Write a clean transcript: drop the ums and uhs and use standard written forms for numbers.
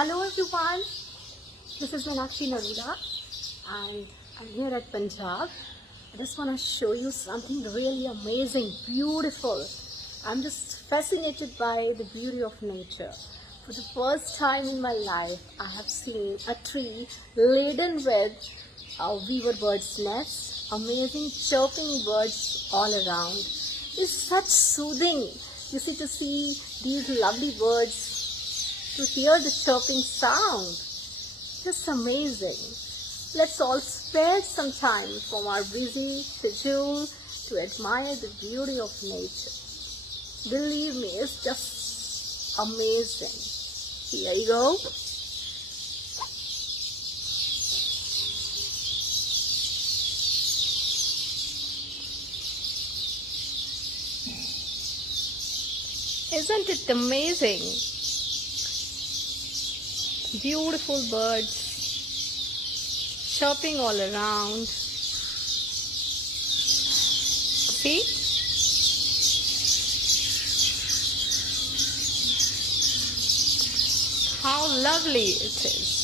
Hello everyone, this is Meenakshi Naruda and I'm here at Punjab. I just want to show you something really amazing, beautiful. I'm just fascinated by the beauty of nature. For the first time in my life, I have seen a tree laden with weaver birds' nests, amazing chirping birds all around. It's such soothing, you see, to see these lovely birds, to hear the chirping sound. Just amazing. Let's all spare some time from our busy schedule to admire the beauty of nature. Believe me, it's just amazing. Here you go. Isn't it amazing? Beautiful birds chirping all around. See? How lovely it is.